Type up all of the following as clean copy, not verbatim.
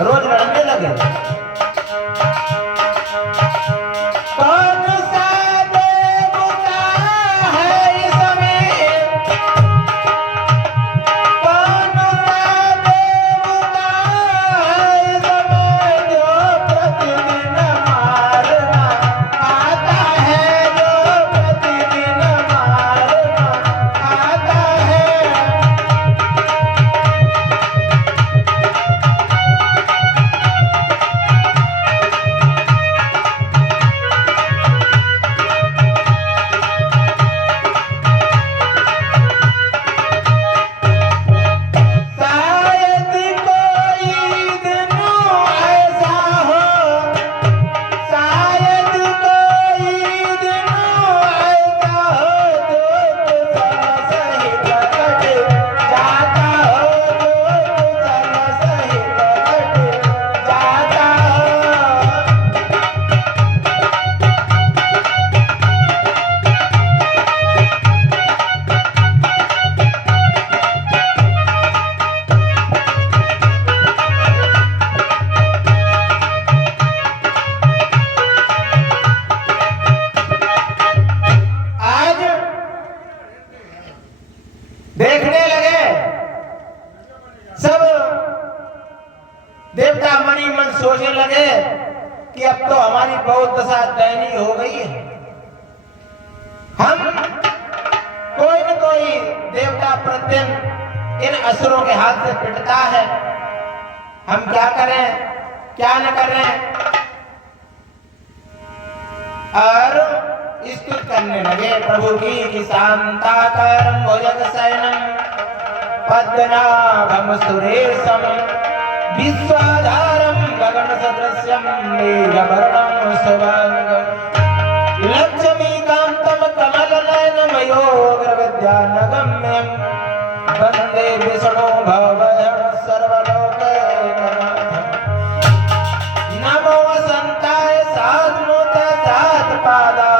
रोज लड़ने लगे। कौन सा देवता है इसमें, कौन सा देवता है इसमें जो प्रतिदिन मारना आता है, जो प्रतिदिन मारना आता है। शायद कोई दिन ऐसा हो, शायद कोई दिन ऐसा हो जो तुझ सहित कट जाता हो, जो तुझ सहित कट जाता हो। आज देखने लगे सब देवता मणि मन सोचने लगे कि अब तो हमारी बहुत दशा दयनीय हो गई है। हम कोई न कोई देवता प्रतिदिन इन असुरों के हाथ से पिटता है, हम क्या करें क्या न करें। और स्तुति करने लगे प्रभु की शांताकारं भुजगशयनं पद्मनाभं सुरेशं विश्वाधारं गगनसदृशं मेघवर्णं शुभांगं लक्ष्मीकान्तं कमलनयनं योगविद्यानगम्यं वन्दे विष्णुं भवभयं सर्वलोकैकनाथं। नमो वसन्ताय साधुनुते साधुपादाय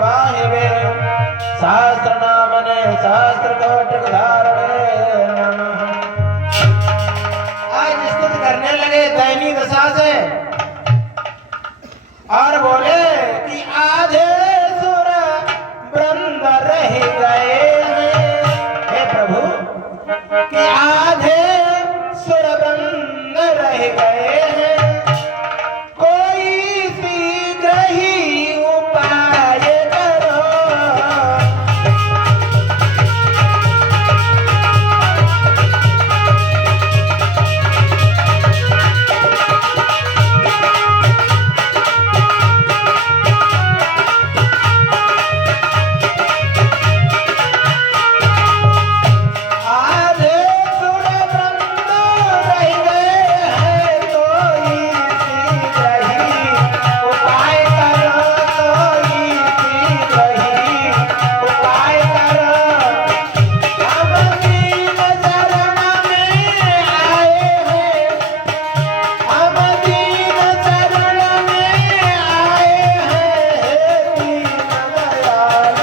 वाहिवे सहस्रनामने सहस्रकोटिधारणे नमः। आज स्तुति करने लगे दैनी दशा से और बोले कि आधे सुर वृंद रह गए हैं, हे प्रभु कि आधे सुर वृंद रह गए हैं, कोई शीघ्र ही उपाय करो। आधे सुर वृंद रह गए हैं, कोई शीघ्र ही उपाय करो, कोई शीघ्र ही उपाय करो। हम दीन शरण में आए हैं, हम दीन शरण में आए हैं, हे दीन दयाल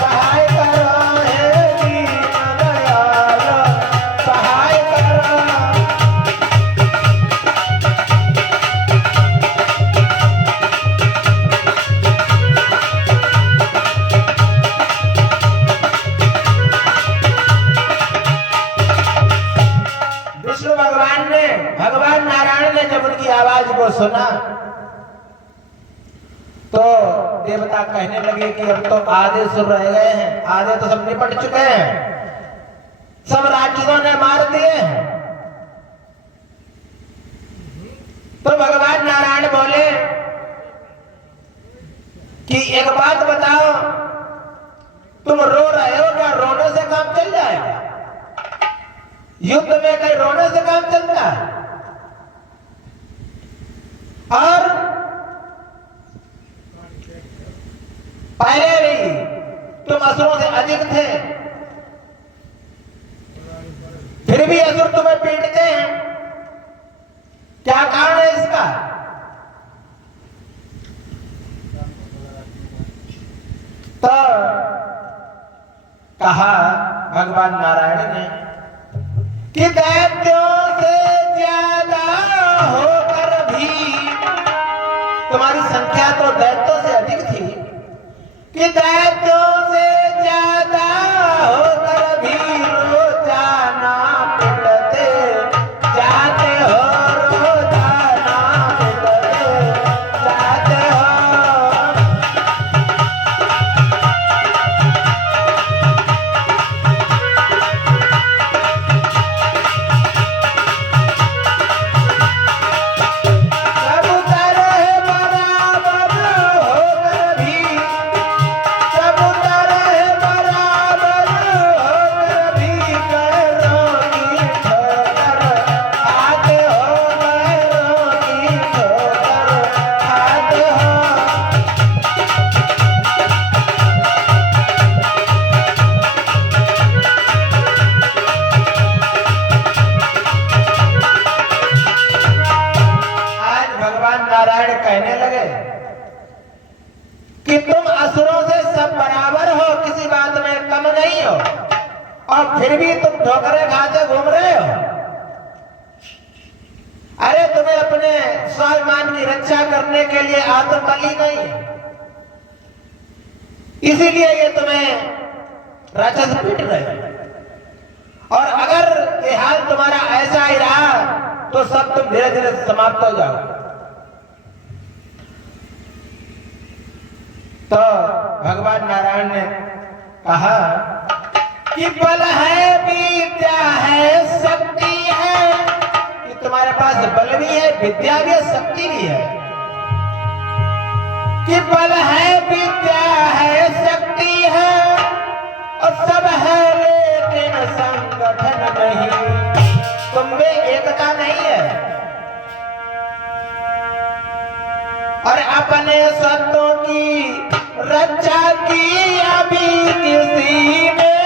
सहाय करो, हे दीन दयाल सहाय करो। विष्णु भगवान नारायण ने जब उनकी आवाज को सुना तो देवता कहने लगे कि अब तो आधे सुर रह गए हैं, आधे तो सब निपट चुके हैं, सब राक्षसों ने मार दिए हैं। तो भगवान नारायण बोले कि एक बात बताओ, तुम रो रहे हो क्या? रोने से काम चल जाएगा? युद्ध में कहीं रोने से काम चलता है? और पहले भी तुम असुरों से अधिक थे, फिर भी असुर तुम्हें पीटते हैं, क्या कारण है इसका? तो कहा भगवान नारायण ने कि दैत्यों से ज्यादा तुम्हारी संख्या तो दैत्यों से अधिक थी कि दैत्यों से ज्यादा होकर भी रोजाना पिटते जाते हो, रोजाना पिटते जाते हो। नारायण कहने लगे कि तुम असुरों से सब बराबर हो, किसी बात में कम नहीं हो, और फिर भी तुम ठोकरे खाते घूम रहे हो। अरे तुम्हें अपने स्वाभिमान की रक्षा करने के लिए आत्मबली नहीं है, इसीलिए ये तुम्हें राक्षस पीट रहे। और अगर ये हाल तुम्हारा ऐसा ही रहा तो सब तुम धीरे धीरे समाप्त हो जाओ। तो भगवान नारायण ने कहा कि बल है, विद्या है, शक्ति है, कि तुम्हारे पास बल भी है, विद्या भी है, शक्ति भी है। कि बल है, विद्या है, शक्ति है और सब है, लेकिन संगठन नहीं, तुम में एकता नहीं है। और अपने सत्यों की रक्षा की अभी किसी में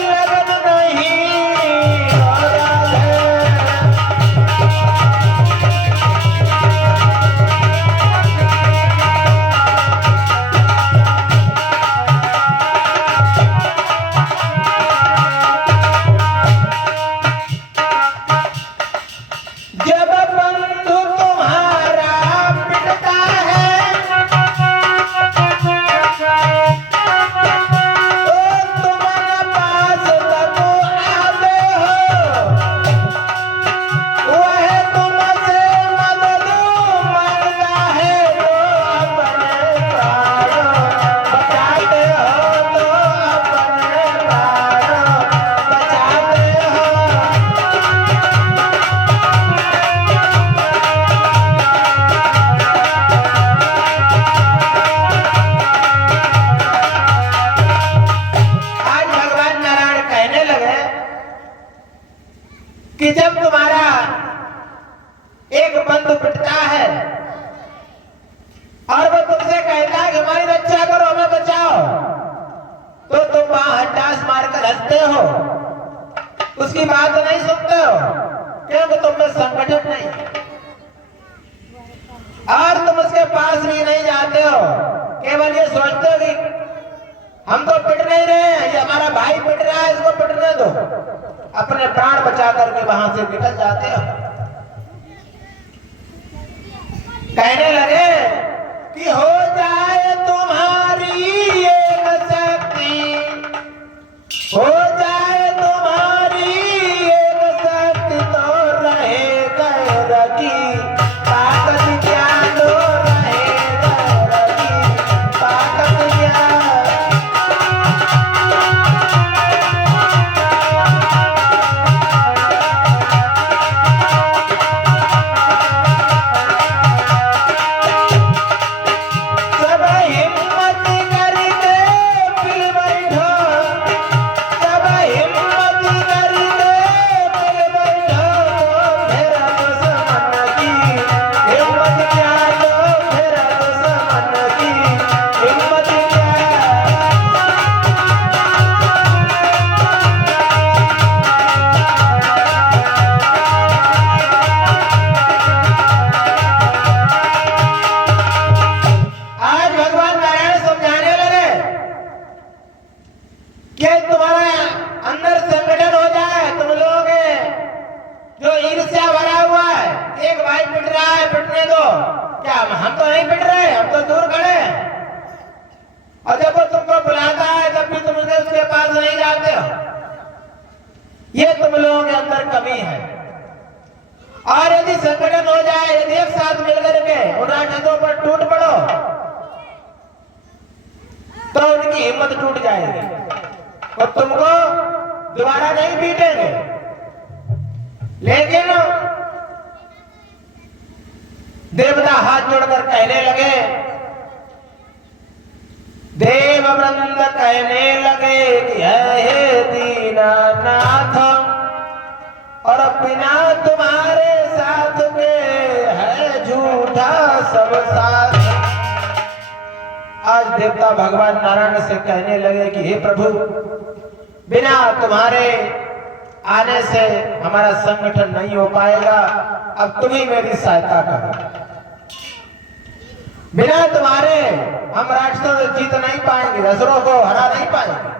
लगन नहीं हो रहा है। जब बंधु तुम्हारा पिटता है कि जब तुम्हारा एक बंधु पिटता है और वो तुमसे कहता है कि हमारी रक्षा करो, हमें बचाओ, तो तुम वहां हट्टास मारकर हंसते हो, उसकी बात नहीं सुनते हो, क्योंकि तुम में संगठन नहीं और तुम उसके पास भी नहीं जाते हो। केवल ये सोचते हो कि हम तो पिट नहीं रहे हैं, ये हमारा भाई पिट रहा है, इसको पिटने दो, अपने प्राण बचा करके वहां से निकल जाते हो। कहने लगे कि हो जाए तुम्हारी एक शक्ति, हो जाए तुम्हारी एक शक्ति, तो रहेगा रखी ताकत ज्ञान, तो रहेगा रखी ताकत ज्ञान। सब कमी है। और यदि संगठन हो जाए, यदि एक साथ मिलकर के उन राक्षसों पर टूट पड़ो तो उनकी हिम्मत टूट जाएगी और तुमको दोबारा नहीं पीटेंगे। लेकिन देवता हाथ जोड़कर कहने लगे, देववृंद कहने लगे कि हे दीनानाथ, और बिना तुम्हारे साथ के है झूठा सब साथ। आज देवता भगवान नारायण से कहने लगे कि हे प्रभु, बिना तुम्हारे आने से हमारा संगठन नहीं हो पाएगा, अब तुम ही मेरी सहायता करो। बिना तुम्हारे हम राक्षसों से जीत नहीं पाएंगे, असुरों को हरा नहीं पाएंगे।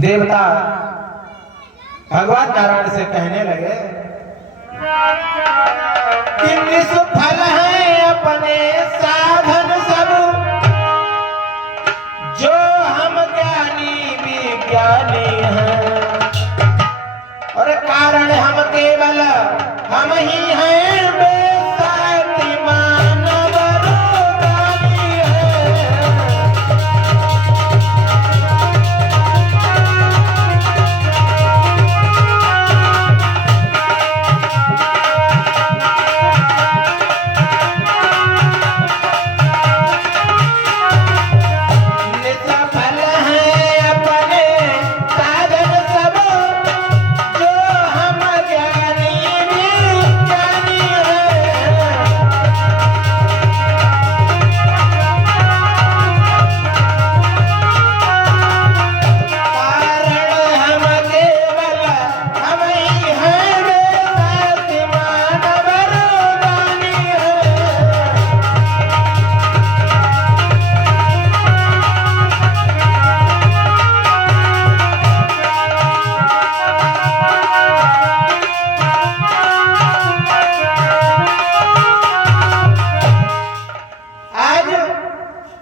देवता भगवान नारायण से कहने लगे कि निष्फल हैं अपने साधन सब, जो हम ज्ञानी विज्ञानी हैं, और कारण हम केवल हम ही हैं।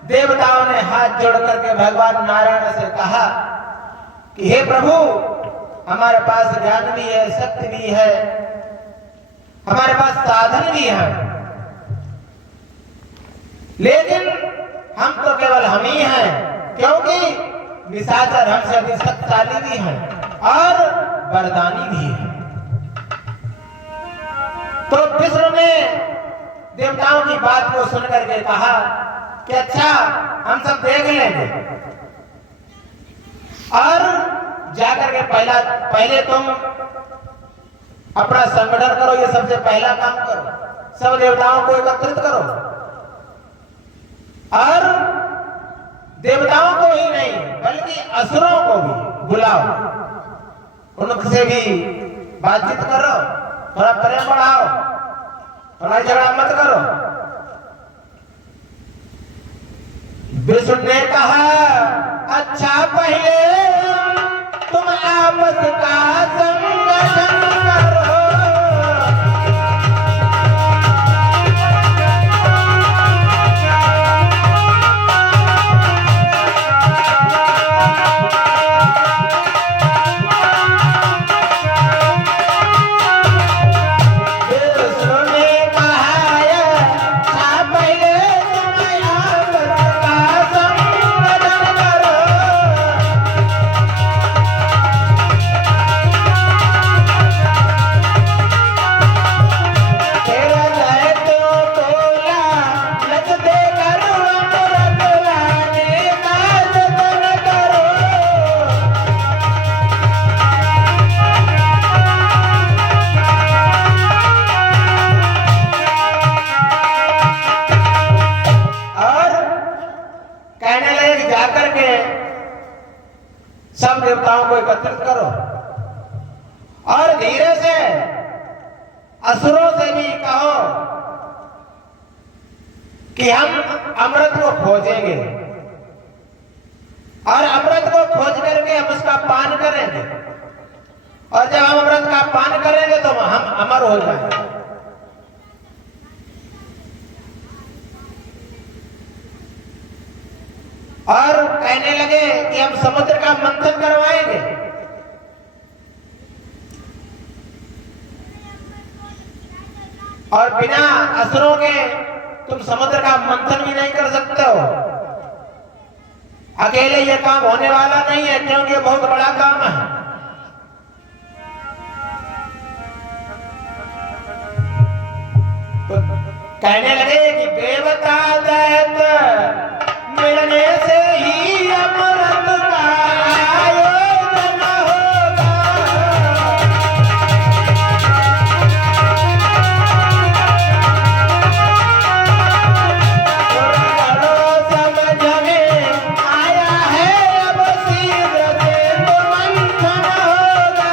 देवताओं ने हाथ जोड़ करके भगवान नारायण से कहा कि हे प्रभु, हमारे पास ज्ञान भी है, शक्ति भी है, हमारे पास साधन भी है, लेकिन हम तो केवल हम ही हैं, क्योंकि निशाचर हमसे अधिक शक्तिशाली भी हैं और वरदानी भी है। तो विष्णु ने देवताओं की बात को सुनकर के कहा कि अच्छा, हम सब देख लेंगे, और जाकर के पहले तुम अपना संगठन करो, ये सबसे पहला काम करो, सब देवताओं को एकत्रित करो, और देवताओं को ही नहीं बल्कि असुरों को भी बुलाओ, उनसे भी बातचीत करो, थोड़ा प्रेम बढ़ाओ, थोड़ा झगड़ा मत करो। विष्णु ने कहा, अच्छा, पहले तुम आपस का संगठन करो, सब देवताओं को एकत्रित करो और धीरे से असुरों से भी कहो कि हम अमृत को खोजेंगे, और अमृत को खोज करके हम उसका पान करेंगे, और जब हम अमृत का पान करेंगे तो हम अमर हो जाएंगे। और कहने लगे कि हम समुद्र का मंथन करवाएंगे, और बिना असुरों के तुम समुद्र का मंथन भी नहीं कर सकते हो। अकेले ये काम होने वाला नहीं है, क्योंकि ये बहुत बड़ा काम है। तो कहने लगे कि देवता दैत्य मिलने से ही अमृत का आयोजन होगा। समझ में आया है अब शीघ्र से तो मंथन होगा।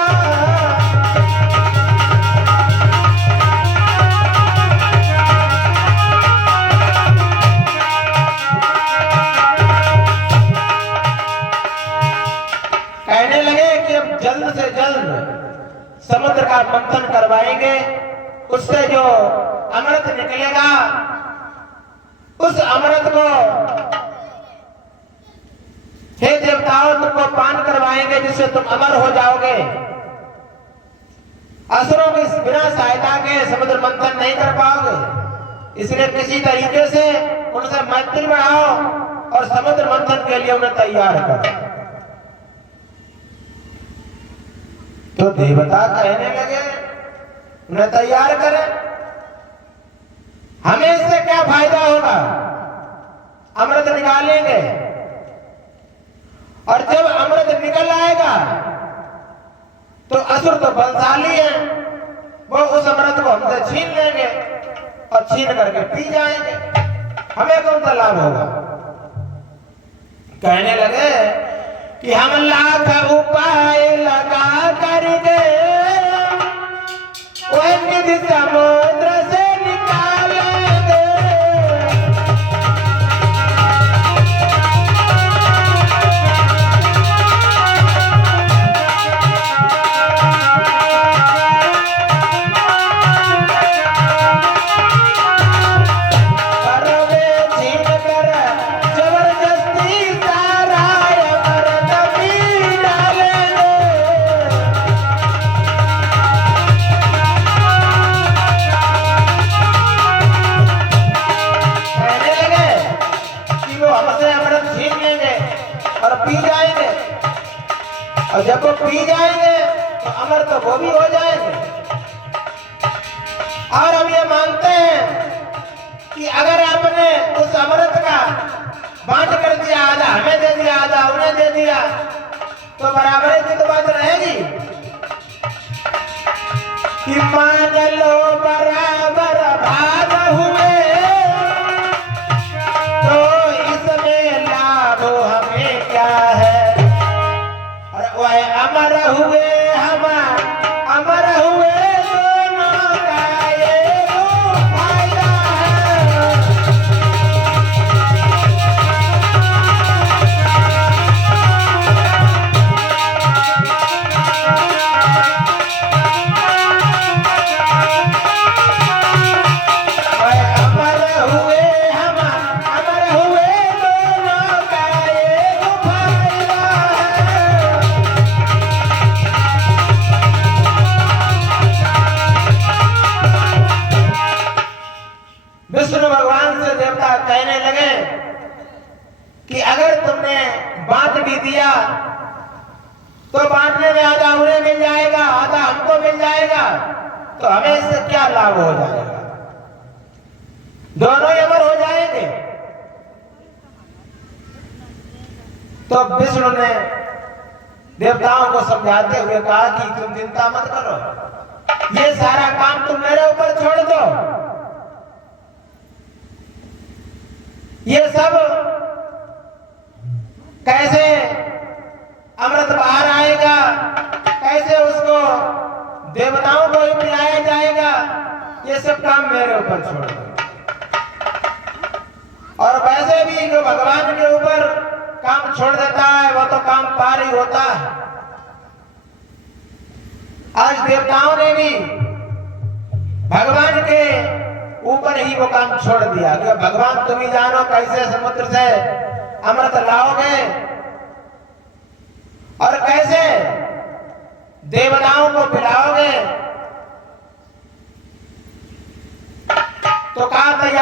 कहने लगे कि अब जल्द से जल्द समुद्र का मंथन करवाएंगे, उससे जो अमृत निकलेगा उस अमृत को हे देवताओं तुमको पान करवाएंगे, जिससे तुम अमर हो जाओगे। असुरों की बिना सहायता के समुद्र मंथन नहीं कर पाओगे, इसलिए किसी तरीके से उनसे मैत्री बढ़ाओ और समुद्र मंथन के लिए उन्हें तैयार करो। तो देवता कहने लगे उन्हें तैयार करें, हमें इससे क्या फायदा होगा, अमृत निकालेंगे और जब अमृत निकल आएगा तो असुर तो बलशाली है, वो उस अमृत को हमसे छीन लेंगे और छीन करके पी जाएंगे, हमें कौन सा लाभ होगा। कहने लगे कि हम लाख उपाय लगा करके वह निधि समुद्र से निकालेंगे। करवे छीन कर जबरदस्ती सारा अमृत पी डालेंगे। कहने लगे कि वो हमसे अमृत छीन लेंगे और पी जाएंगे, और जब वो पी जाएंगे तो अमर तो वो भी हो जाएंगे। और हम ये मानते हैं कि अगर आपने उस अमृत का बांट कर दिया, आधा हमें दे दिया आधा उन्हें दे दिया, तो बराबरी की तो बात रहेगी कि मान लो बराबर भाग हुए तो इसमें लाभ हमें क्या है। और वह अमर हुए हम अमर हुए दोनों का ये फायदा है। वह अमर हुए हम अमर हुए दोनों का ये फायदा है। विष्णु भगवान से देवता कहने लगे कि अगर तुमने बांट भी दिया तो बांटने में आधा उन्हें मिल जाएगा आधा हमको मिल जाएगा, तो हमें इससे क्या लाभ हो जाएगा, दोनों ही अमर हो जाएंगे। तो विष्णु ने देवताओं को समझाते हुए कहा कि तुम चिंता मत करो, ये सारा काम तुम मेरे ऊपर छोड़ दो, ये सब कैसे अमृत बाहर आएगा, कैसे उसको देवताओं को ही पिलाया जाएगा, ये सब काम मेरे ऊपर छोड़ दो। और वैसे भी जो भगवान के ऊपर काम छोड़ देता है वो तो काम पार ही होता है। आज देवताओं ने भी भगवान के ऊपर ही वो काम छोड़ दिया कि भगवान तुम ही जानो कैसे समुद्र से अमृत लाओगे और कैसे देवताओं को पिलाओगे।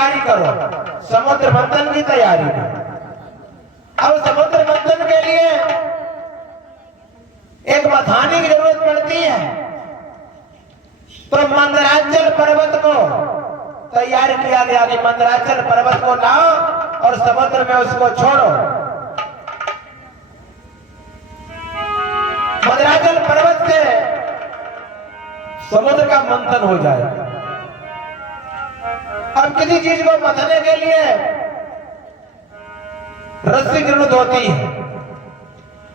तैयारी करो, समुद्र मंथन की तैयारी करो। अब समुद्र मंथन के लिए एक मथानी की जरूरत पड़ती है, तो मंदराचल पर्वत को तैयार किया गया कि मंदराचल पर्वत को लाओ और समुद्र में उसको छोड़ो। मंदराचल पर्वत से समुद्र का मंथन हो जाए। अब किसी चीज को मथने के लिए रस्सी की जरूरत होती है,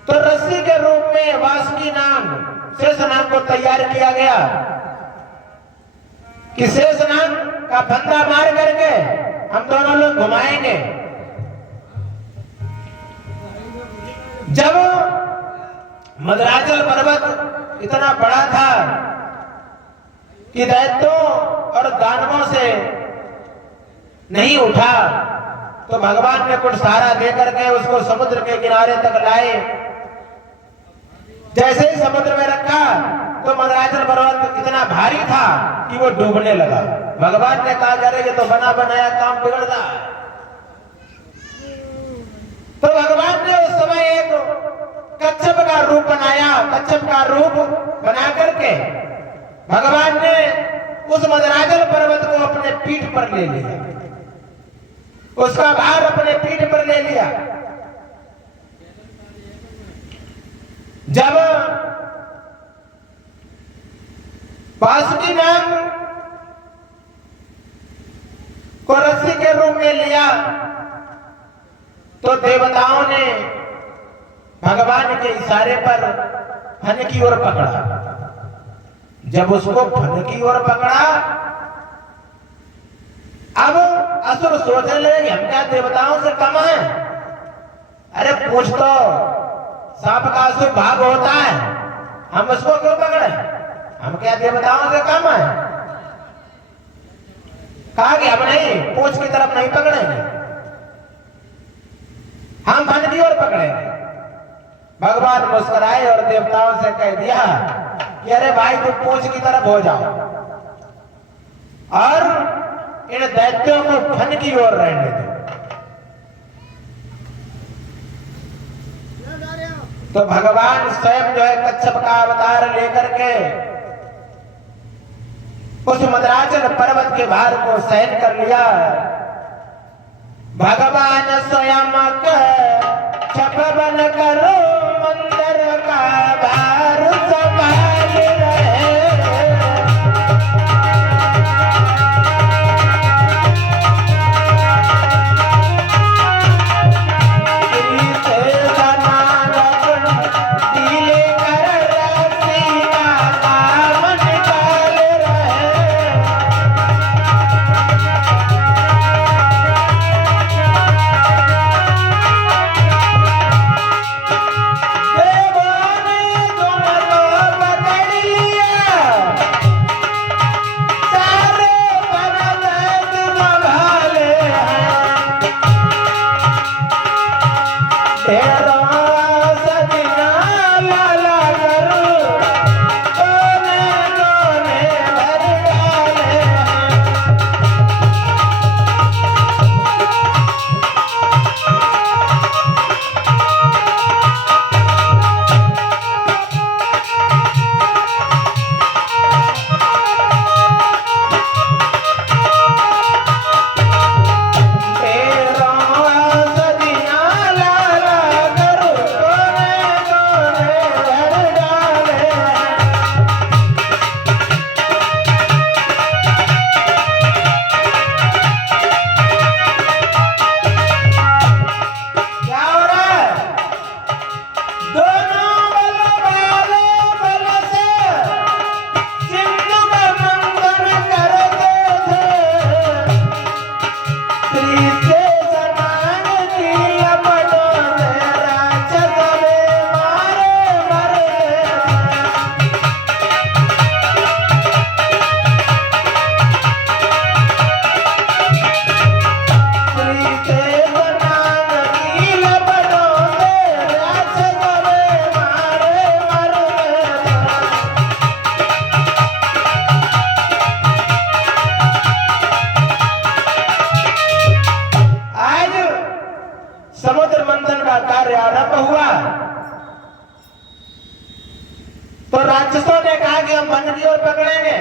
तो रस्सी के रूप में वासुकी नाग, शेषनाग को तैयार किया गया कि शेषनाग का फंदा मार करके हम दोनों लोग घुमाएंगे। जब मंदराचल पर्वत इतना बड़ा था कि दैत्यों और दानवों से नहीं उठा, तो भगवान ने कुछ सहारा दे करके उसको समुद्र के किनारे तक लाए। जैसे ही समुद्र में रखा तो मंदराचल पर्वत इतना भारी था कि वो डूबने लगा। भगवान ने कहा, अरे ये तो बना बनाया काम बिगड़ रहा है। तो भगवान ने उस समय एक कच्छप का रूप बनाया। कच्छप का रूप बना करके भगवान ने उस मंदराचल पर्वत को अपने पीठ पर ले लिया, उसका भार अपने पीठ पर ले लिया। जब वासुकी नाग को रस्सी के रूप में लिया, तो देवताओं ने भगवान के इशारे पर फन की ओर पकड़ा। जब उसको फन की ओर पकड़ा, अब असुर सोचने लगे हम क्या देवताओं से कम हैं? अरे पूछ तो, सांप का असुर भाग होता है, हम उसको क्यों पकड़े? हम क्या देवताओं से कम हैं? कहा कि हम नहीं, पूछ की तरफ नहीं पकड़ेंगे, हम फन की ओर पकड़ेंगे। भगवान मुस्कुराए और देवताओं से कह दिया कि अरे भाई तुम पूछ की तरफ हो जाओ और इन दैत्यों को फन की ओर रहने दो। तो भगवान स्वयं जो है कच्छप का अवतार लेकर के उस मंदराचल पर्वत के भार को सहन कर लिया। भगवान स्वयं कच्छप बन करो मंदिर का भार संभाल रहे। तो राक्षसों ने कहा कि हम वन की ओर पकड़ेंगे।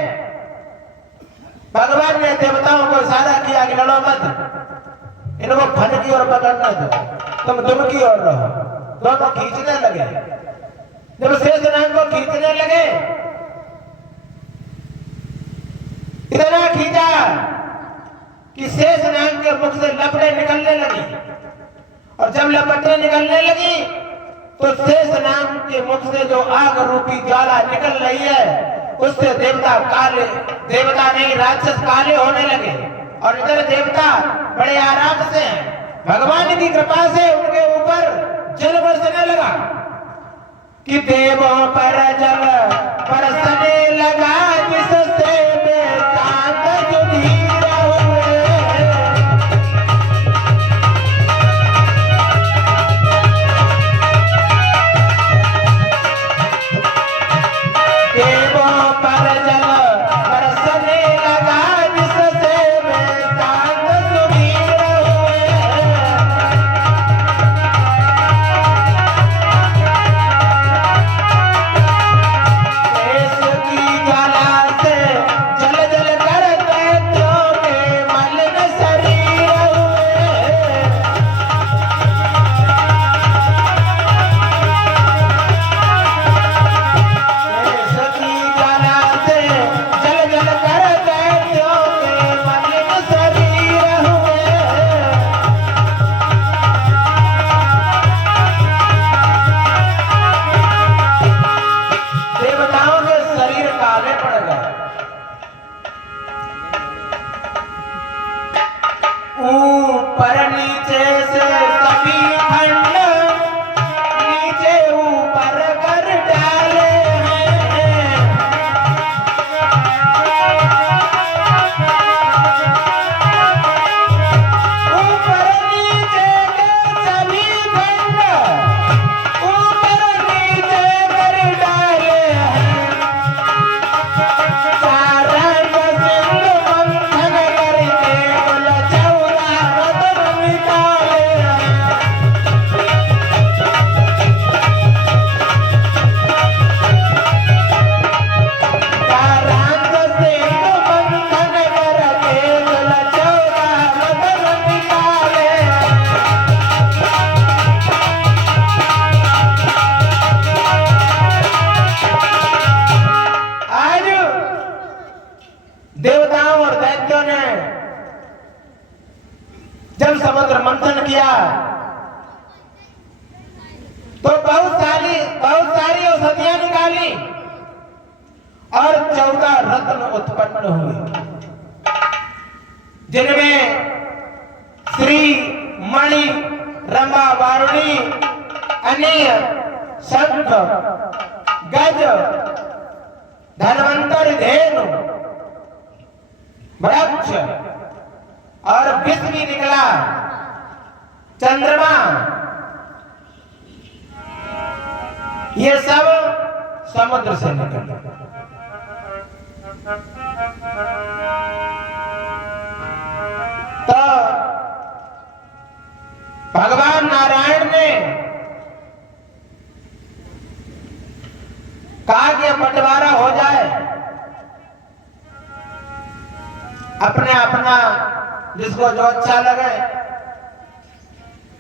भगवान ने देवताओं को इशारा किया कि लड़ो मत, इनको फन की ओर पकड़ने दो, तुम दुम की ओर रहो। दोनों खींचने लगे। जब शेषनाग को खींचने लगे, इतना खींचा कि शेषनाग के मुख से लपटें निकलने लगी। और जब लपटें निकलने लगी तो शेषनाग के मुख से जो आग रूपी ज्वाला निकल रही है, उससे देवता नहीं राक्षस काले होने लगे। और इधर देवता बड़े आराम से हैं। भगवान की कृपा से उनके ऊपर जल बरसने लगा कि देवों पर जल बरसने लगा, जिससे बेचांद सुधीर हुए। देवों पर जल बरसने लगा, जिससे बेचांद सुधीर हुए। शेष की ज्वाला से जल जल कर दैत्यों के मलिन शरीर हुए। शेष की ज्वाला से जल जल कर दैत्यों के मलिन शरीर हुए। देवताओं के शरीर काले पड़ गए। ऊपर नीचे से सभी खंड नीचे ऊपर कर डाले हैं। ऊपर नीचे के सभी खंड ऊपर नीचे कर डाले हैं। सारंग सिंधु मंथन करके कुल 14 रत्न निकाले हैं। सारंग सिंधु मंथन करके कुल 14 रत्न निकाले हैं। आज देवताओं और दैत्यों ने जब समुद्र मंथन किया तो बहुत सारी औषधियां निकाली और 14 रत्न उत्पन्न हुए, जिनमें श्री मणि रंभा वारुणी अनीय शंख गज धन्वंतरि धेनु वृक्ष और विष भी निकला, चंद्रमा, ये सब समुद्र से निकला। तो भगवान नारायण ने कहा कि बंटवारा हो जाए, अपना जिसको जो अच्छा लगे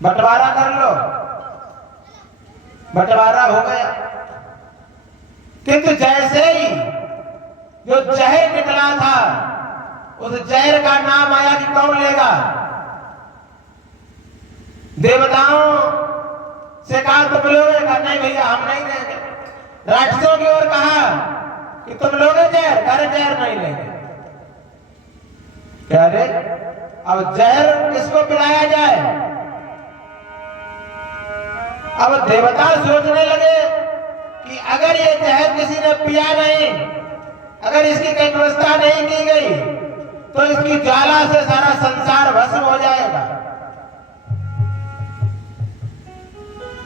बंटवारा कर लो। बंटवारा हो गया, किंतु जैसे ही जो जहर निकला था, उस जहर का नाम आया कि कौन लेगा। देवताओं से कहा तुम लोगे, कहा नहीं भैया हम नहीं लेंगे। राक्षसों की ओर कहा कि तुम लोगे जहर, अरे जहर नहीं लेंगे। क्या रे, अब जहर किसको पिलाया जाए। अब देवता सोचने लगे कि अगर ये जहर किसी ने पिया नहीं, अगर इसकी कोई व्यवस्था नहीं की गई तो इसकी ज्वाला से सारा संसार भस्म हो जाएगा।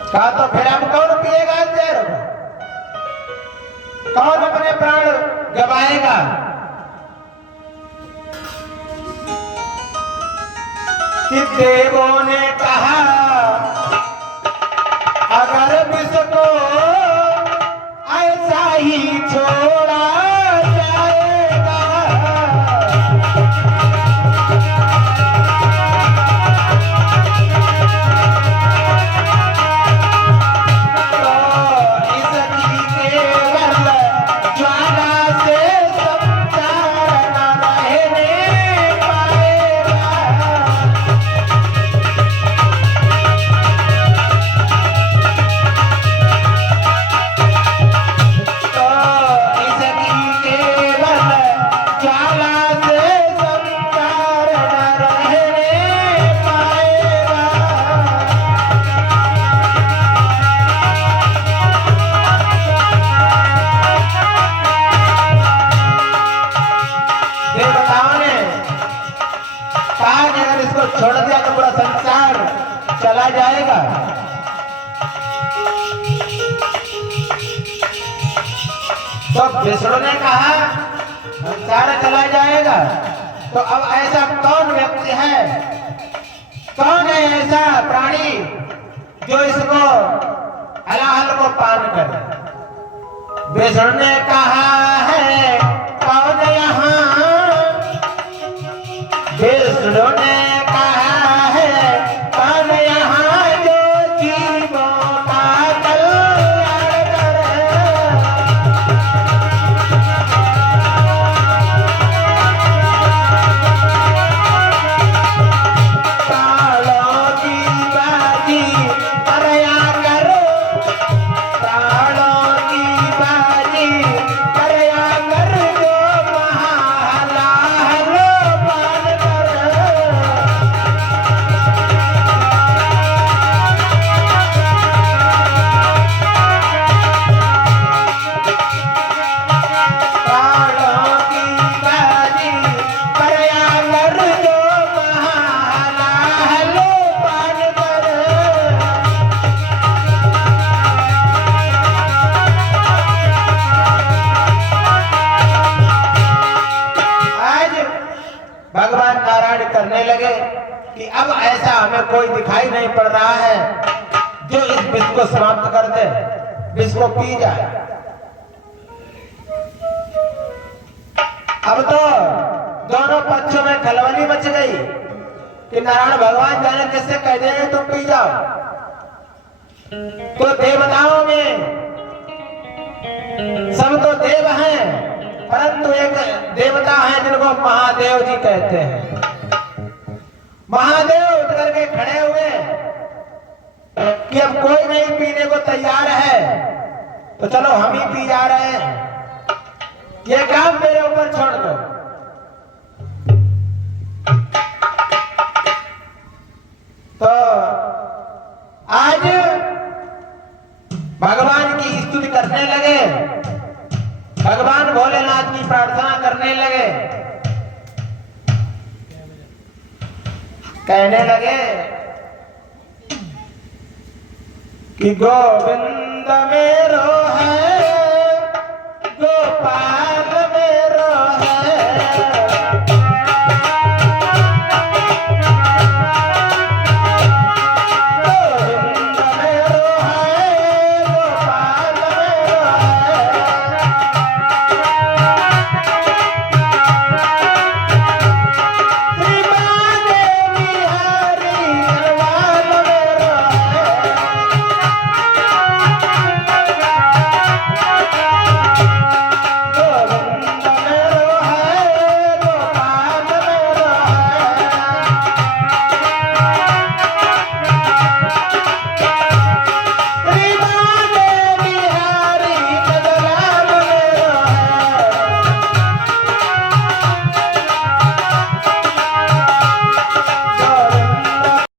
कहा तो फिर अब कौन पिएगा जहर, कौन अपने प्राण गवाएगा। कि देवों ने कहा अगर विष को ऐसा नहीं छोड़ा जाएगा। तो इसकी केवल ज्वाला से संसार न रहने पाएगा। छोड़ दिया तो पूरा संसार चला जाएगा। तो विष्णु ने कहा संसार चला जाएगा, तो अब ऐसा कौन व्यक्ति है, कौन है ऐसा प्राणी जो इसको हलाहल को पान करे? विष्णु ने कहा है कौन यहाँ? विष्णु ने भगवान नारायण करने लगे कि अब ऐसा हमें कोई दिखाई नहीं पड़ रहा है जो इस विष को समाप्त कर दे, विष को पी जाए। अब तो दोनों पक्षों में खलबली मच गई कि नारायण भगवान जाने किससे कह दे तुम पी जाओ। तो देवताओं में सब तो देव हैं, परंतु एक देवता है जिनको महादेव जी कहते हैं। महादेव उठ करके खड़े हुए कि अब कोई नहीं पीने को तैयार है, तो चलो हम ही पी जा रहे हैं, ये काम मेरे ऊपर छोड़ दो। तो आज भगवान की स्तुति करने लगे, भगवान भोलेनाथ की प्रार्थना करने लगे, कहने लगे कि गोविंद मेरो है